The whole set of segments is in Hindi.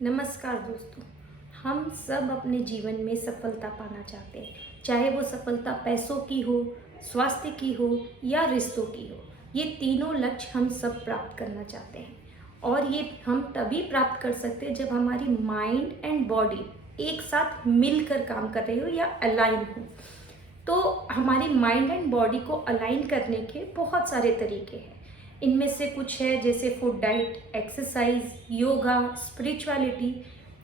नमस्कार दोस्तों। हम सब अपने जीवन में सफलता पाना चाहते हैं, चाहे वो सफलता पैसों की हो, स्वास्थ्य की हो या रिश्तों की हो। ये तीनों लक्ष्य हम सब प्राप्त करना चाहते हैं और ये हम तभी प्राप्त कर सकते हैं जब हमारी माइंड एंड बॉडी एक साथ मिलकर काम कर रही हो या अलाइन हो। तो हमारी माइंड एंड बॉडी को अलाइन करने के बहुत सारे तरीके हैं। इनमें से कुछ है जैसे food diet, exercise, yoga, spirituality.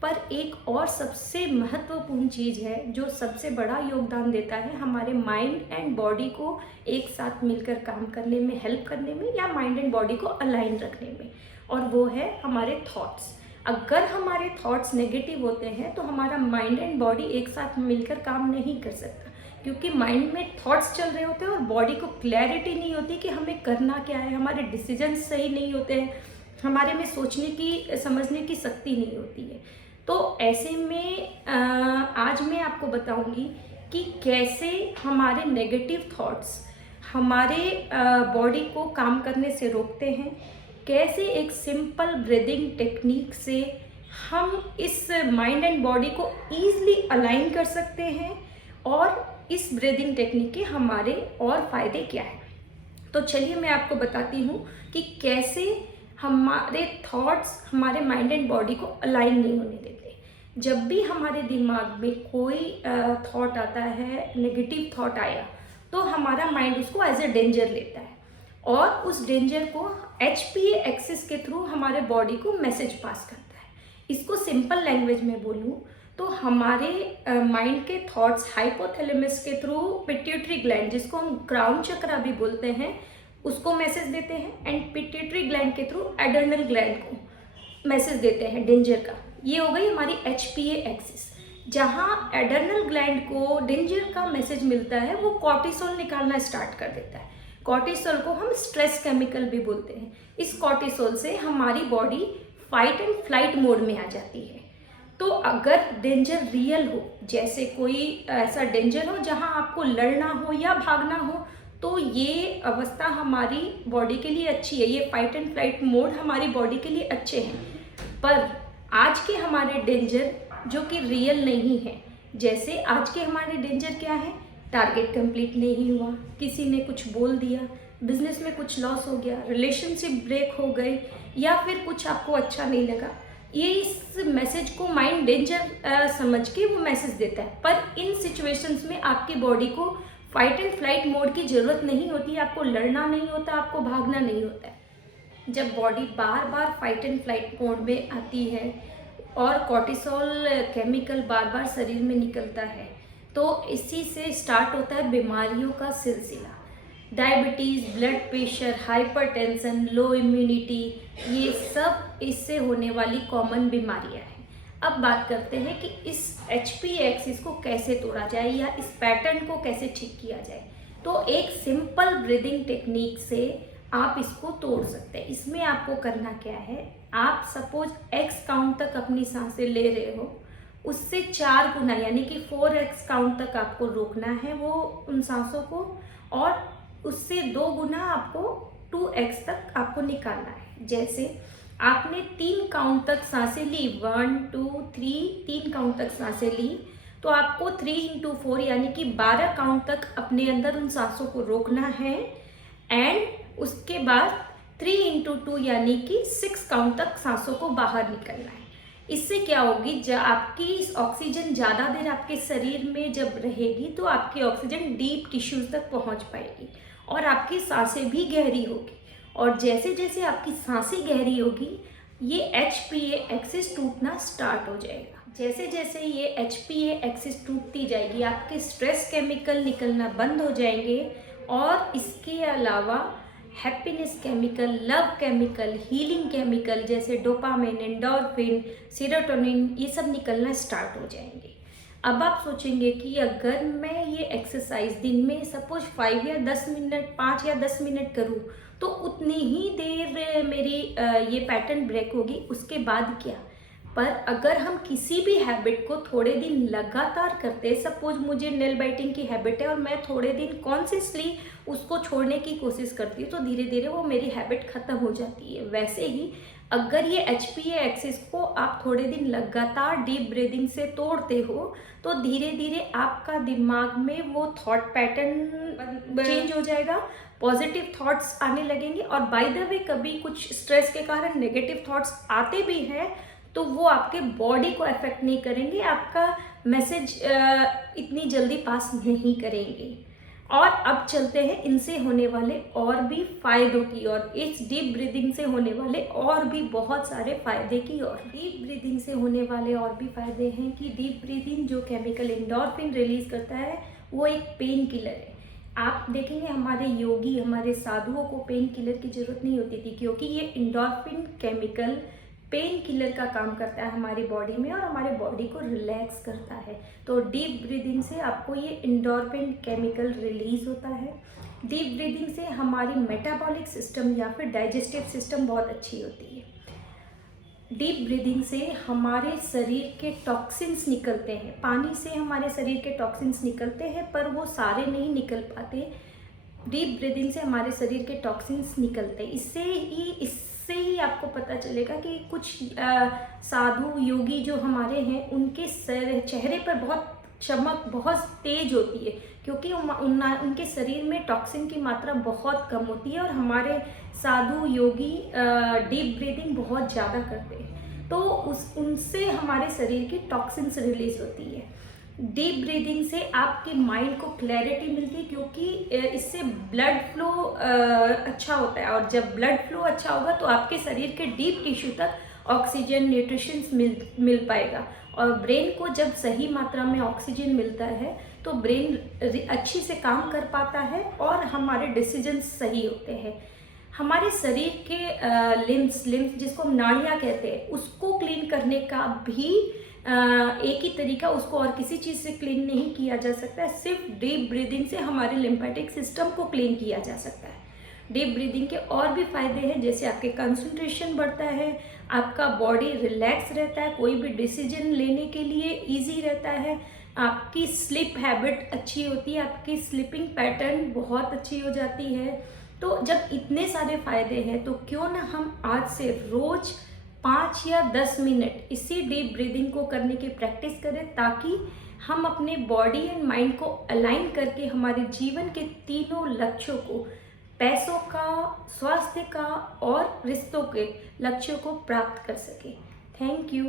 पर एक और सबसे महत्वपूर्ण चीज़ है जो सबसे बड़ा योगदान देता है हमारे माइंड एंड बॉडी को एक साथ मिलकर काम करने में, हेल्प करने में या माइंड एंड बॉडी को अलाइन रखने में, और वो है हमारे थॉट्स। अगर हमारे थॉट्स नेगेटिव होते हैं तो हमारा माइंड एंड बॉडी एक साथ मिलकर काम नहीं कर सकता, क्योंकि माइंड में थॉट्स चल रहे होते हैं और बॉडी को क्लैरिटी नहीं होती कि हमें करना क्या है। हमारे डिसीजन सही नहीं होते हैं, हमारे में सोचने की, समझने की शक्ति नहीं होती है। तो ऐसे में आज मैं आपको बताऊंगी कि कैसे हमारे नेगेटिव थॉट्स हमारे बॉडी को काम करने से रोकते हैं, कैसे एक सिंपल ब्रीदिंग टेक्निक से हम इस माइंड एंड बॉडी को ईजिली अलाइन कर सकते हैं, और इस ब्रीदिंग टेक्निक के हमारे और फायदे क्या हैं। तो चलिए मैं आपको बताती हूँ कि कैसे हमारे थॉट्स हमारे माइंड एंड बॉडी को अलाइन नहीं होने देते। जब भी हमारे दिमाग में कोई थॉट आता है, नेगेटिव थॉट आया, तो हमारा माइंड उसको एज ए डेंजर लेता है और उस डेंजर को HPA एक्सिस के थ्रू हमारे बॉडी को मैसेज पास करता है। इसको सिंपल लैंग्वेज में बोलूँ तो हमारे माइंड के थॉट्स हाइपोथैलेमस के थ्रू पिट्यूटरी ग्लैंड, जिसको हम क्राउन चक्रा भी बोलते हैं, उसको मैसेज देते हैं, एंड पिट्यूटरी ग्लैंड के थ्रू एड्रेनल ग्लैंड को मैसेज देते हैं डेंजर का। ये हो गई हमारी HPA एक्सिस। जहाँ एड्रेनल ग्लैंड को डेंजर का मैसेज मिलता है, वो कॉर्टिसोल निकालना स्टार्ट कर देता है। कॉर्टिसोल को हम स्ट्रेस केमिकल भी बोलते हैं। इस कॉर्टिसोल से हमारी body fight and flight mode में आ जाती है। तो अगर डेंजर रियल हो, जैसे कोई ऐसा डेंजर हो जहां आपको लड़ना हो या भागना हो, तो ये अवस्था हमारी बॉडी के लिए अच्छी है। ये फाइट एंड फ्लाइट मोड हमारी बॉडी के लिए अच्छे हैं। पर आज के हमारे डेंजर जो कि रियल नहीं है, जैसे आज के हमारे डेंजर क्या है, टारगेट कंप्लीट नहीं हुआ, किसी ने कुछ बोल दिया, बिजनेस में कुछ लॉस हो गया, रिलेशनशिप ब्रेक हो गए, या फिर कुछ आपको अच्छा नहीं लगा। ये इस मैसेज को माइंड डेंजर समझ के वो मैसेज देता है। पर इन सिचुएशंस में आपकी बॉडी को फाइट एंड फ्लाइट मोड की ज़रूरत नहीं होती, आपको लड़ना नहीं होता, आपको भागना नहीं होता है। जब body bar bar fight and flight mode में आती है और कॉर्टिसोल केमिकल बार बार शरीर में निकलता है, तो इसी से स्टार्ट होता है बीमारियों का सिलसिला। डायबिटीज़, ब्लड प्रेशर, हाइपरटेंशन, लो इम्यूनिटी, ये सब इससे होने वाली कॉमन बीमारियां हैं। अब बात करते हैं कि इस HPA एक्सिस को कैसे तोड़ा जाए या इस पैटर्न को कैसे ठीक किया जाए। तो एक सिंपल ब्रीदिंग टेक्निक से आप इसको तोड़ सकते हैं। इसमें आपको करना क्या है, आप सपोज X काउंट तक अपनी सांसें ले रहे हो, उससे 4 गुना यानी कि 4X काउंट तक आपको रोकना है वो उन सांसों को, और उससे 2 गुना आपको 2X तक आपको निकालना है। जैसे आपने 3 काउंट तक सांसें ली, 1 2 3, 3 काउंट तक सांसें ली, तो आपको 3 into 4 यानी कि 12 काउंट तक अपने अंदर उन सांसों को रोकना है, एंड उसके बाद 3 into 2 यानी कि 6 काउंट तक सांसों को बाहर निकलना है। इससे क्या होगी, जब आपकी ऑक्सीजन ज़्यादा देर आपके शरीर में जब रहेगी तो आपकी ऑक्सीजन डीप टिश्यूज तक पहुंच पाएगी और आपकी सांसें भी गहरी होगी। और जैसे जैसे आपकी सांसें गहरी होगी, ये HPA एक्सिस टूटना स्टार्ट हो जाएगा। जैसे जैसे ये HPA एक्सिस टूटती जाएगी, आपके स्ट्रेस केमिकल निकलना बंद हो जाएंगे, और इसके अलावा happiness chemical, love chemical, healing chemical जैसे डोपामिन, एंडोर्फिन, सेरोटोनिन, ये सब निकलना स्टार्ट हो जाएंगे। अब आप सोचेंगे कि अगर मैं ये एक्सरसाइज दिन में सपोज 5 या 10 मिनट, 5 या 10 मिनट करूँ, तो उतनी ही देर मेरी ये पैटर्न ब्रेक होगी, उसके बाद क्या। पर अगर हम किसी भी हैबिट को थोड़े दिन लगातार करते हैं, सपोज मुझे नेल बाइटिंग की हैबिट है और मैं थोड़े दिन कॉन्शियसली उसको छोड़ने की कोशिश करती हूँ, तो धीरे धीरे वो मेरी हैबिट ख़त्म हो जाती है। वैसे ही अगर ये HPA एक्सिस को आप थोड़े दिन लगातार डीप ब्रीदिंग से तोड़ते हो तो धीरे धीरे आपका दिमाग में वो थॉट पैटर्न चेंज हो जाएगा, पॉजिटिव थॉट्स आने लगेंगे। और बाय द वे कभी कुछ स्ट्रेस के कारण नेगेटिव थॉट्स आते भी हैं तो वो आपके बॉडी को अफेक्ट नहीं करेंगे, आपका मैसेज इतनी जल्दी पास नहीं करेंगे। और अब चलते हैं इनसे होने वाले और भी फायदों की ओर, इस डीप ब्रीदिंग से होने वाले और भी बहुत सारे फायदे की ओर। डीप ब्रीदिंग से होने वाले और भी फायदे हैं कि डीप ब्रीदिंग जो केमिकल एंडोर्फिन रिलीज करता है वो एक पेन किलर है। आप देखेंगे हमारे योगी, हमारे साधुओं को पेन किलर की जरूरत नहीं होती थी, क्योंकि ये एंडोर्फिन केमिकल पेन किलर का काम करता है हमारी बॉडी में और हमारे बॉडी को रिलैक्स करता है। तो डीप ब्रीदिंग से आपको ये एंडोर्फिन केमिकल रिलीज होता है। डीप ब्रीदिंग से हमारी मेटाबॉलिक सिस्टम या फिर डाइजेस्टिव सिस्टम बहुत अच्छी होती है। डीप ब्रीदिंग से हमारे शरीर के टॉक्सिन्स निकलते हैं, पानी से हमारे शरीर के टॉक्सिन्स निकलते हैं पर वो सारे नहीं निकल पाते। डीप ब्रीदिंग से हमारे शरीर के टॉक्सिन्स निकलते हैं। इससे ही आपको पता चलेगा कि कुछ साधु योगी जो हमारे हैं उनके चेहरे पर बहुत चमक बहुत तेज होती है, क्योंकि उनके शरीर में टॉक्सिन की मात्रा बहुत कम होती है और हमारे साधु योगी डीप ब्रीदिंग बहुत ज़्यादा करते हैं तो उनसे हमारे शरीर की टॉक्सिन्स रिलीज होती है। डीप ब्रीदिंग से आपके माइंड को क्लैरिटी मिलती है, क्योंकि इससे ब्लड फ्लो अच्छा होता है और जब ब्लड फ्लो अच्छा होगा तो आपके शरीर के डीप टिश्यू तक ऑक्सीजन न्यूट्रिशंस मिल पाएगा। और ब्रेन को जब सही मात्रा में ऑक्सीजन मिलता है तो ब्रेन अच्छी से काम कर पाता है और हमारे डिसीजंस सही होते हैं। हमारे शरीर के लिम्स जिसको हम नाड़ियाँ कहते हैं उसको क्लीन करने का भी एक ही तरीका, उसको और किसी चीज़ से क्लीन नहीं किया जा सकता है, सिर्फ डीप ब्रीदिंग से हमारे लिम्फेटिक सिस्टम को क्लीन किया जा सकता है। डीप ब्रीदिंग के और भी फायदे हैं, जैसे आपके कंसंट्रेशन बढ़ता है, आपका बॉडी रिलैक्स रहता है, कोई भी डिसीजन लेने के लिए इजी रहता है, आपकी स्लीप हैबिट अच्छी होती है, आपकी स्लीपिंग पैटर्न बहुत अच्छी हो जाती है। तो जब इतने सारे फायदे हैं तो क्यों ना हम आज से रोज़ 5 या 10 मिनट इसी डीप ब्रीदिंग को करने की प्रैक्टिस करें, ताकि हम अपने बॉडी एंड माइंड को अलाइन करके हमारे जीवन के तीनों लक्ष्यों को, पैसों का, स्वास्थ्य का और रिश्तों के लक्ष्यों को प्राप्त कर सकें। Thank you.